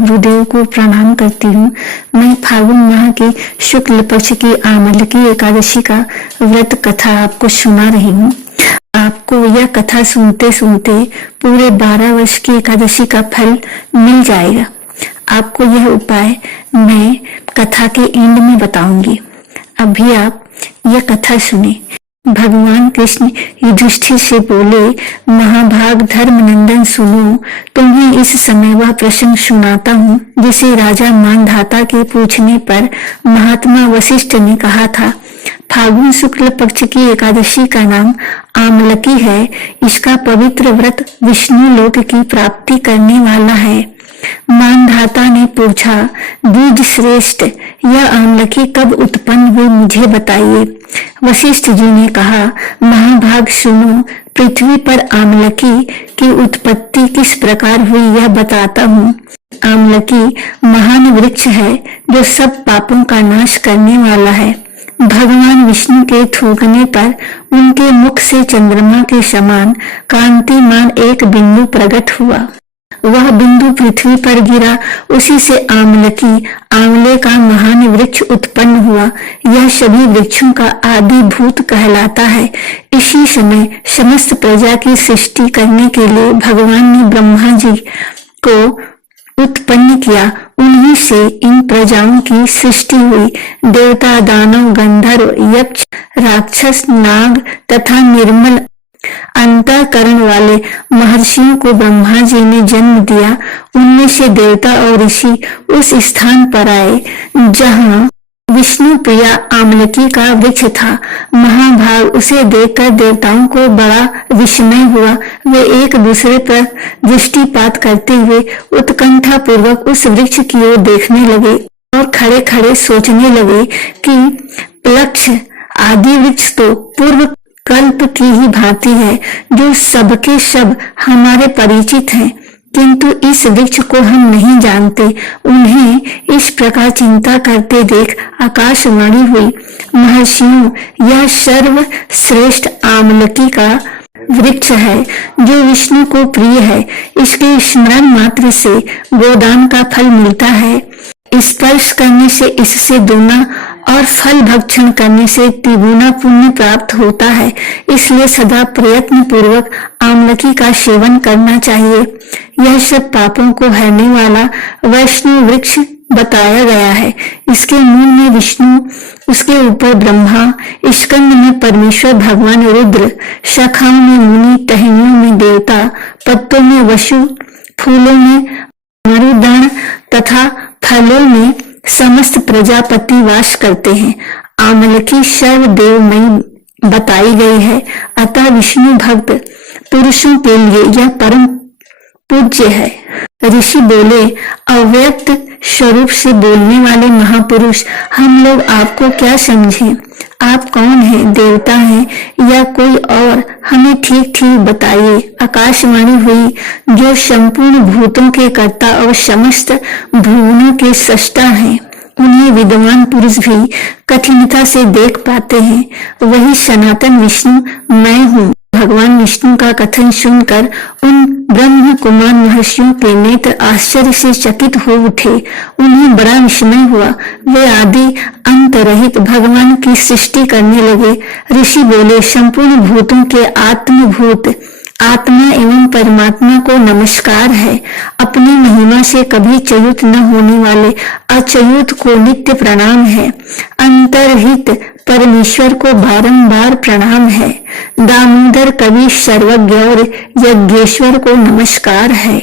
गुरुदेव को प्रणाम करती हूँ। मैं फागुन माह की शुक्ल पक्ष की आमलकी एकादशी का व्रत कथा आपको सुना रही हूँ। आपको यह कथा सुनते सुनते पूरे 12 वर्ष की एकादशी का फल मिल जाएगा। आपको यह उपाय मैं कथा के एंड में बताऊंगी। अभी आप यह कथा सुने। भगवान कृष्ण युधिष्ठिर से बोले, महाभाग धर्मनंदन सुनो, तुम्हें इस समय वह प्रसंग सुनाता हूँ जिसे राजा मानधाता के पूछने पर महात्मा वशिष्ठ ने कहा था। फागुन शुक्ल पक्ष की एकादशी का नाम आमलकी है। इसका पवित्र व्रत विष्णु लोक की प्राप्ति करने वाला है। मानधाता ने पूछा, द्विज श्रेष्ठ, यह आमलकी कब उत्पन्न हुई मुझे बताइए। वशिष्ठ जी ने कहा, महाभाग सुनो, पृथ्वी पर आमलकी की उत्पत्ति किस प्रकार हुई यह बताता हूँ। आमलकी महान वृक्ष है जो सब पापों का नाश करने वाला है। भगवान विष्णु के थूकने पर उनके मुख से चंद्रमा के समान कांतिमान एक बिंदु प्रकट हुआ। वह बिंदु पृथ्वी पर गिरा। उसी से आमलकी, आंवले का महान वृक्ष उत्पन्न हुआ। यह सभी वृक्षों का आदि भूत कहलाता है। इसी समय समस्त प्रजा की सृष्टि करने के लिए भगवान ने ब्रह्मा जी को उत्पन्न किया। उन्हीं से इन प्रजाओं की सृष्टि हुई। देवता, दानव, गंधर्व, यक्ष, राक्षस, नाग तथा निर्मल अंतःकरण वाले महर्षियों को ब्रह्मा जी ने जन्म दिया। उनमें से देवता और ऋषि उस स्थान पर आए जहाँ विष्णु प्रिया आमलकी का वृक्ष था। महाभाग उसे देखकर देवताओं को बड़ा विस्मय हुआ। वे एक दूसरे पर दृष्टिपात करते हुए उत्कंठा पूर्वक उस वृक्ष की ओर देखने लगे और खड़े खड़े सोचने लगे कि लक्ष्य आदि वृक्ष तो पूर्व कल्प की ही भांति है, जो सबके सब हमारे परिचित हैं, किंतु इस वृक्ष को हम नहीं जानते। उन्हें इस प्रकार चिंता करते देख आकाशवाणी हुई, महर्षियों, यह सर्व श्रेष्ठ आमलकी का वृक्ष है जो विष्णु को प्रिय है। इसके स्मरण मात्र से गोदान का फल मिलता है। स्पर्श करने से इससे दूना और फल भक्षण करने से तिगुना पुण्य प्राप्त होता है। इसलिए सदा प्रयत्न पूर्वक आमलकी का सेवन करना चाहिए। यह सब पापों को हरने वाला वैष्णव वृक्ष बताया गया है। इसके मूल में विष्णु, उसके ऊपर ब्रह्मा, स्कंद में परमेश्वर भगवान रुद्र, शाखाओं में मुनि, टहनियों में देवता, पत्तों में वसु, फूलों में मरुदगण तथा फलों में समस्त प्रजापति वास करते हैं। आमलकी सर्वदेवमयी बताई गई है। अतः विष्णु भक्त पुरुषों के लिए यह परम पूज्य है। ऋषि बोले, अव्यक्त स्वरूप से बोलने वाले महापुरुष, हम लोग आपको क्या समझें? आप कौन हैं? देवता हैं या कोई और? हमें ठीक ठीक बताइए। आकाशवाणी हुई, जो संपूर्ण भूतों के कर्ता और समस्त भुवनों के सृष्टा हैं, उन्हें विद्वान पुरुष भी कठिनता से देख पाते हैं। वही सनातन विष्णु मैं हूँ। भगवान विष्णु का कथन सुनकर उन ब्रह्म कुमार महर्षियों के नेत्र आश्चर्य से चकित हो उठे। उन्हें बड़ा विस्मय हुआ। वे आदि अंत रहित भगवान की सृष्टि करने लगे। ऋषि बोले, संपूर्ण भूतों के आत्मभूत आत्मा एवं परमात्मा को नमस्कार है। अपनी महिमा से कभी च्युत न होने वाले अच्युत को नित्य प्रणाम है। अंतर्हित परमेश्वर को बारंबार प्रणाम है। दामोदर कवि सर्वज्ञ और यज्ञेश्वर को नमस्कार है।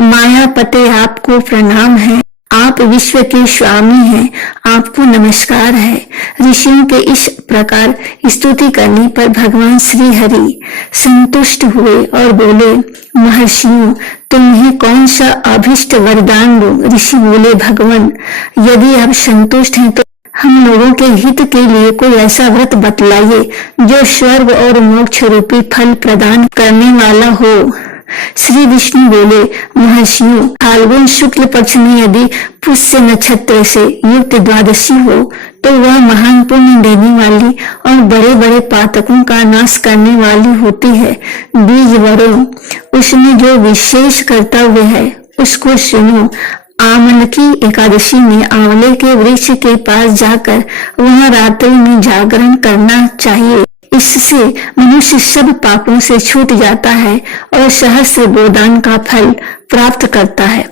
मायापते आपको प्रणाम है। आप विश्व के स्वामी हैं, आपको नमस्कार है। ऋषियों के इस प्रकार स्तुति करने पर भगवान श्री हरि संतुष्ट हुए और बोले, महर्षियों, तुम्हें कौन सा अभिष्ट वरदान दूं? ऋषि बोले, भगवान, यदि आप संतुष्ट हैं तो हम लोगों के हित के लिए कोई ऐसा व्रत बतलाइए जो स्वर्ग और मोक्ष रूपी फल प्रदान करने वाला हो। श्री विष्णु बोले, महर्षियों, फाल्गुन शुक्ल पक्ष में यदि पुष्य नक्षत्र से युक्त द्वादशी हो तो वह महान पुण्य देने वाली और बड़े बड़े पातकों का नाश करने वाली होती है। बीज वरों, उसमें जो विशेष कर्तव्य है उसको सुनो। आंवल की एकादशी में आंवले के वृक्ष के पास जाकर वहां रात्रि में जागरण करना चाहिए। इससे मनुष्य सब पापों से छूट जाता है और सहस्र गोदान का फल प्राप्त करता है।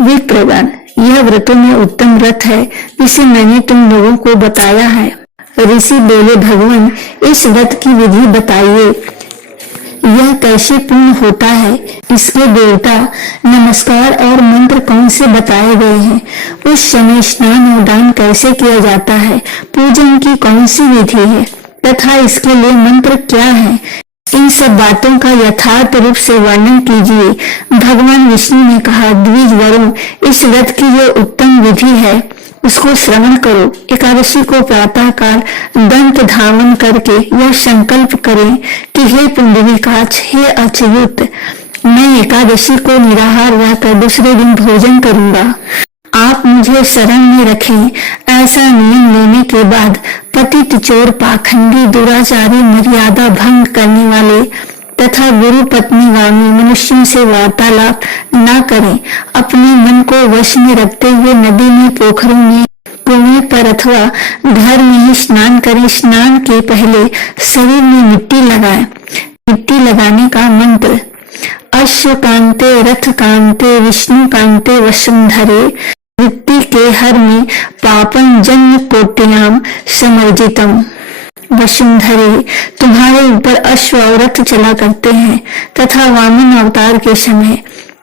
विप्रगण, यह व्रतों में उत्तम व्रत है जिसे मैंने तुम लोगों को बताया है। ऋषि बोले, भगवान, इस व्रत की विधि बताइए, यह कैसे पूर्ण होता है? इसके देवता, नमस्कार और मंत्र कौन से बताए गए हैं? उस समय स्नान और दान कैसे किया जाता है? पूजन की कौन सी विधि है तथा इसके लिए मंत्र क्या है? इन सब बातों का यथार्थ रूप से वर्णन कीजिए। भगवान विष्णु ने कहा, द्विज वरुण, इस व्रत की जो उत्तम विधि है उसको श्रवण करो। एकादशी को प्रातः काल दंत धावन करके यह संकल्प करें कि हे पुंडरीकाक्ष, हे अच्युत, मैं एकादशी को निराहार रहकर दूसरे दिन भोजन करूंगा। आप मुझे शरण में रखें। ऐसा नियम लेने के बाद पतित, चोर, पाखंडी, दुराचारी, मर्यादा भंग करने वाले तथा गुरु पत्नीगामी मनुष्यों से वार्तालाप न करें। अपने मन को वश में रखते हुए नदी में, पोखरों में, कुएं पर अथवा घर में ही स्नान करें। स्नान के पहले शरीर में मिट्टी लगाएं। मिट्टी लगाने का मंत्र, अश्वकांते रथकांते विष्णुकांते वसुंधरे वृत्ति के हर में पापन जन्म कोट्याम समर्जितम। वसुंधरे, तुम्हारे ऊपर अश्व और रथ चला करते हैं तथा वामन अवतार के समय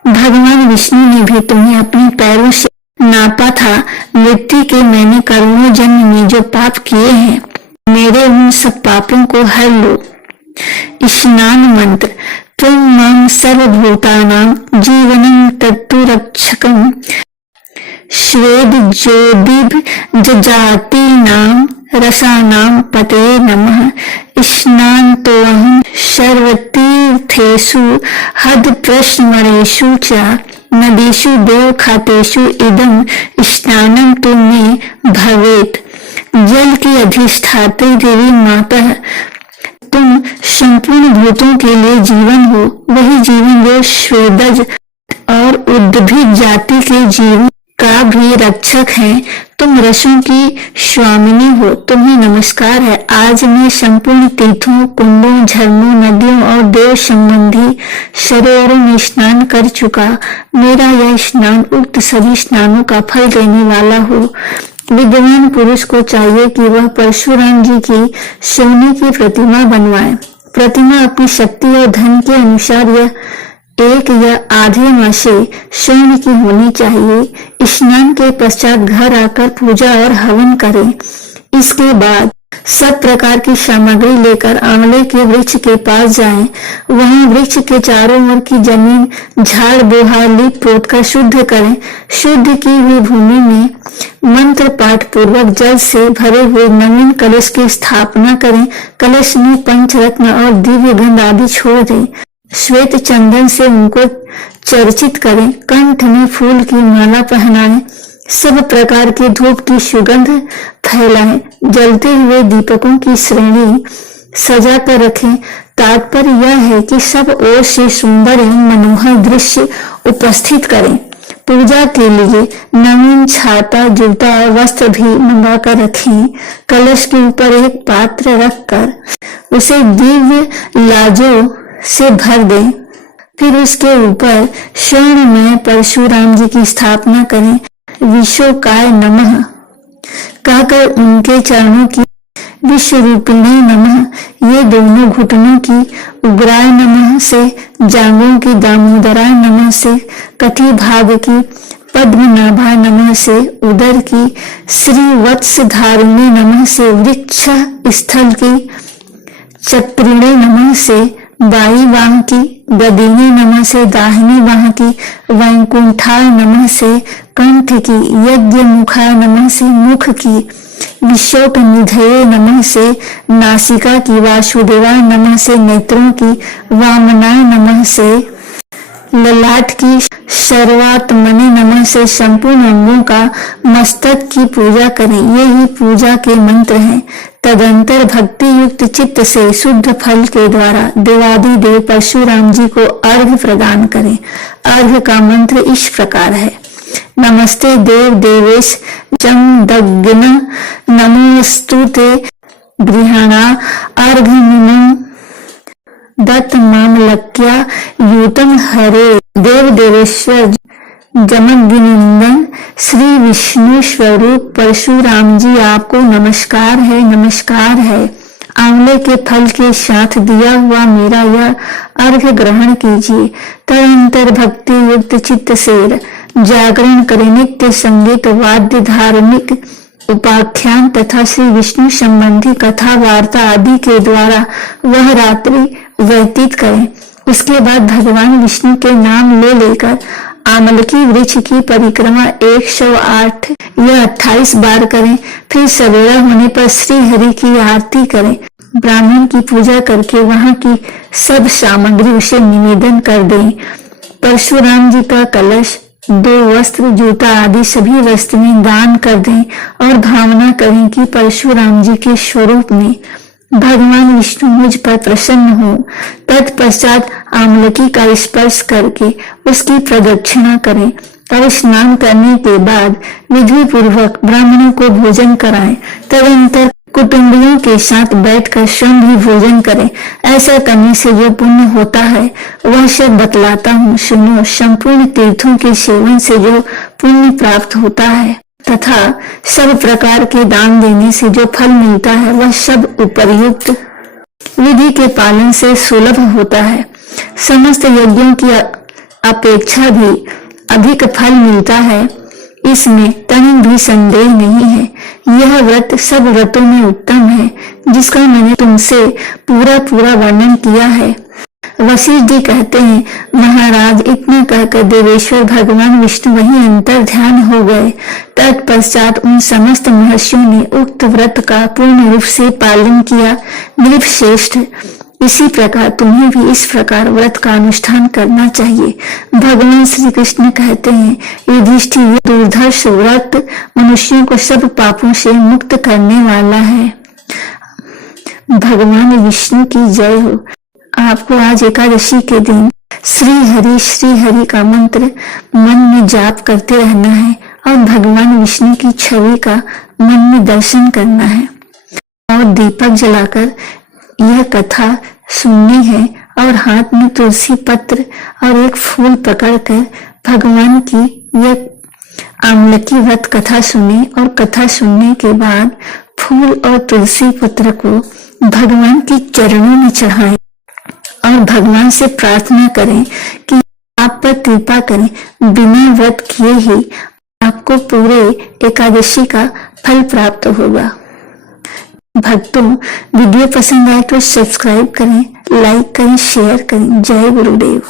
भगवान विष्णु ने भी तुम्हें अपने पैरों से नापा था। मृत्यु के मैंने करोड़ों जन्म में जो पाप किए हैं, मेरे उन सब पापों को हर लो। स्नान मंत्र, तुम मां सर्वभूतानां जीवनं तत्तु रक्षकं श्वेद ज्योतिब जजातीनां रसानां पते नमः। स्नान्तोऽहं सर्वतीर्थेषु हदप्रश्मरेषु च नदीषु देवखातेषु इदं स्नानं तु मे भवेत्। जल की अधिष्ठात्री देवी माता, तुम संपूर्ण भूतों के लिए जीवन हो। वही जीवन जो श्वेदज और उद्भिद जाति के जीवन का भी रक्षक है। तुम रसों की स्वामिनी हो, तुम्हें नमस्कार है। आज मैं संपूर्ण तीर्थों, कुंडों, झरनों, नदियों और देव संबंधी सरोवरों में स्नान कर चुका। मेरा यह स्नान उक्त सभी स्नानों का फल देने वाला हो। विद्वान पुरुष को चाहिए कि वह परशुराम जी की सोने की प्रतिमा बनवाए। प्रतिमा अपनी शक्ति और धन के अनुसार यह 1 या आधे मासे स्वर्ण की होनी चाहिए। स्नान के पश्चात घर आकर पूजा और हवन करें। इसके बाद सब प्रकार की सामग्री लेकर आंवले के वृक्ष के पास जाएं। वहां वृक्ष के चारों ओर की जमीन झाड़ बोहा लीप पोत कर शुद्ध करें। शुद्ध की हुई भूमि में मंत्र पाठ पूर्वक जल से भरे हुए नवीन कलश की स्थापना करें। कलश में पंचरत्न और दिव्य गंध आदि छोड़ दें। श्वेत चंदन से उनको चर्चित करें। कंठ में फूल की माला पहनाएं। सब प्रकार के धूप की सुगंध फैलाएं। जलते हुए दीपकों की श्रेणी सजा कर रखें। तात्पर्य यह है कि सब ओर से सुंदर एवं मनोहर दृश्य उपस्थित करें। पूजा के लिए नवीन छाता, जूता और वस्त्र भी मंगा कर रखें। कलश के ऊपर एक पात्र रखकर उसे दिव्य लाजों से भर दें। फिर उसके ऊपर स्वर्ण में परशुराम जी की स्थापना करें। विश्वकाय नमः कहकर उनके चरणों की, विश्वरूपिणे नमः ये दोनों घुटनों की, उग्राय नमः से जांघों की, दामोदराय नमः से कटी भाग की, पद्मनाभाय नमः से उदर की, श्री वत्स धारिणी नमः से वृक्ष स्थल की, चक्रिणे नमः से बाई बाह की, गदिनी नमः से दाहिनी बाह की, वैकुंठाय नमः से कंठ की, यज्ञ मुखाय नमः से मुख की, विशोक निधये नमः से नासिका की, वासुदेवाय नमः से नेत्रों की, वामनाय नमः से ललाट की, सर्वात्मने नमः से संपूर्ण अंगों का, मस्तक की पूजा करें। ये ही पूजा के मंत्र हैं। तदंतर भक्ति युक्त चित्त से शुद्ध फल के द्वारा देवादिदेव परशुराम जी को अर्घ्य प्रदान करें। अर्घ्य का मंत्र इस प्रकार है। नमस्ते देव देवेश जमदग्न नमोस्तुते गृहाणा अर्घ्यमुनिं दत्त मामलक्या यूतम हरे। देव देवेश्वर जमदग्निनंदन श्री विष्णु स्वरूप परशुराम जी आपको नमस्कार है, नमस्कार है। आंवले के फल के साथ दिया हुआ मेरा यह अर्घ्य ग्रहण कीजिए। तदंतर भक्ति युक्त चित्त से जागरण करें। नित्य संगीत वाद्य धार्मिक उपाख्यान तथा श्री विष्णु संबंधी कथा वार्ता आदि के द्वारा वह रात्रि व्यतीत करें। उसके बाद भगवान विष्णु के नाम ले लेकर आमलकी वृक्ष की परिक्रमा 108 या 28 बार करें। फिर सवेरा होने पर श्री हरि की आरती करें। ब्राह्मण की पूजा करके वहां की सब सामग्री उसे निवेदन कर दें। परशुराम जी का कलश, 2 वस्त्र, जूता आदि सभी वस्तुएं दान कर दें और भावना करें कि परशुराम जी के स्वरूप में भगवान विष्णु मुझ पर प्रसन्न हो। तत्पश्चात आमलकी का स्पर्श करके उसकी प्रदक्षिणा करें। तब स्नान करने के बाद विधि पूर्वक ब्राह्मणों को भोजन कराएं। तदनंतर कुटुंबियों के साथ बैठकर स्वयं भी भोजन करें। ऐसा करने से जो पुण्य होता है वह सब बतलाता हूँ, सुनो। संपूर्ण तीर्थों के सेवन से जो पुण्य प्राप्त होता है तथा सब प्रकार के दान देने से जो फल मिलता है वह सब उपर्युक्त विधि के पालन से सुलभ होता है। समस्त यज्ञों की अपेक्षा भी अधिक फल मिलता है, इसमें तनिक भी संदेह नहीं है। यह व्रत सब व्रतों में उत्तम है, जिसका मैंने तुमसे पूरा वर्णन किया है। वशिष्ठ जी कहते हैं, महाराज, इतना कहकर देवेश्वर भगवान विष्णु वहीं अंतर ध्यान हो गए। तत्पश्चात उन समस्त महर्षियों ने उक्त व्रत का पूर्ण रूप से पालन किया। नृपश्रेष्ठ, इसी प्रकार तुम्हें भी इस प्रकार व्रत का अनुष्ठान करना चाहिए। भगवान श्री कृष्ण कहते हैं, युधिष्ठिर, यह दुर्धर्ष व्रत मनुष्यों को सब पापों से मुक्त करने वाला है। भगवान विष्णु की जय हो। आपको आज एकादशी के दिन श्री हरि का मंत्र मन में जाप करते रहना है और भगवान विष्णु की छवि का मन में दर्शन करना है और दीपक जलाकर यह कथा सुननी है और हाथ में तुलसी पत्र और एक फूल पकड़कर भगवान की यह आमलकी व्रत कथा सुने और कथा सुनने के बाद फूल और तुलसी पत्र को भगवान के चरणों में चढ़ाएं और भगवान से प्रार्थना करें कि आप पर कृपा करें। बिना व्रत किए ही आपको पूरे एकादशी का फल प्राप्त होगा। भक्तों, वीडियो पसंद आए तो सब्सक्राइब करें, लाइक करें, शेयर करें। जय गुरुदेव।